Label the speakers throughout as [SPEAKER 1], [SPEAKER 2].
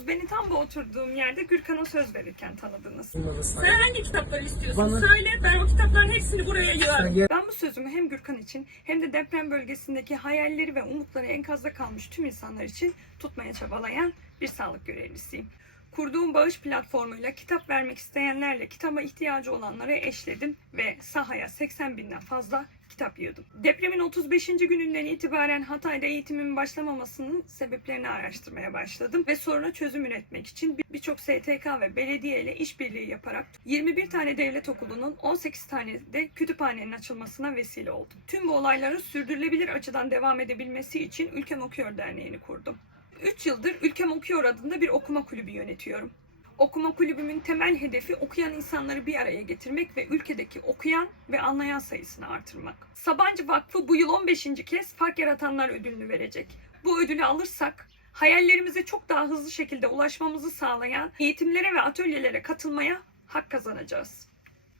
[SPEAKER 1] Biliyorsunuz beni tam bu oturduğum yerde Gürkan'a söz verirken tanıdınız.
[SPEAKER 2] Sen hangi kitapları istiyorsun?
[SPEAKER 3] Bana-
[SPEAKER 2] Söyle ben o kitapların hepsini buraya yığarım.
[SPEAKER 1] Ben bu sözümü hem Gürkan için hem de deprem bölgesindeki hayalleri ve umutları enkazda kalmış tüm insanlar için tutmaya çabalayan bir sağlık görevlisiyim. Kurduğum bağış platformuyla kitap vermek isteyenlerle kitaba ihtiyacı olanlara eşledim ve sahaya 80 binden fazla kitap yığdım. Depremin 35. gününden itibaren Hatay'da eğitimin başlamamasının sebeplerini araştırmaya başladım ve soruna çözüm üretmek için bir- birçok STK ve belediye ile işbirliği yaparak 21 tane devlet okulunun 18 tane de kütüphanenin açılmasına vesile oldum. Tüm bu olayların sürdürülebilir açıdan devam edebilmesi için Ülkem Okuyor Derneği'ni kurdum. 3 yıldır Ülkem Okuyor adında bir okuma kulübü yönetiyorum. Okuma kulübümün temel hedefi okuyan insanları bir araya getirmek ve ülkedeki okuyan ve anlayan sayısını artırmak. Sabancı Vakfı bu yıl 15. kez Fark Yaratanlar ödülünü verecek. Bu ödülü alırsak hayallerimize çok daha hızlı şekilde ulaşmamızı sağlayan eğitimlere ve atölyelere katılmaya hak kazanacağız.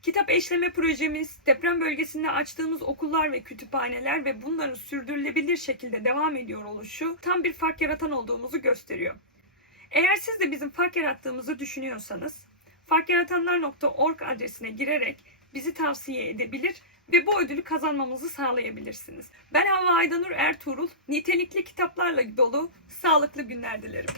[SPEAKER 1] Kitap eşleme projemiz, deprem bölgesinde açtığımız okullar ve kütüphaneler ve bunların sürdürülebilir şekilde devam ediyor oluşu tam bir fark yaratan olduğumuzu gösteriyor. Eğer siz de bizim fark yarattığımızı düşünüyorsanız farkyaratanlar.org adresine girerek bizi tavsiye edebilir ve bu ödülü kazanmamızı sağlayabilirsiniz. Ben Havva Aydanur Ertuğrul, nitelikli kitaplarla dolu sağlıklı günler dilerim.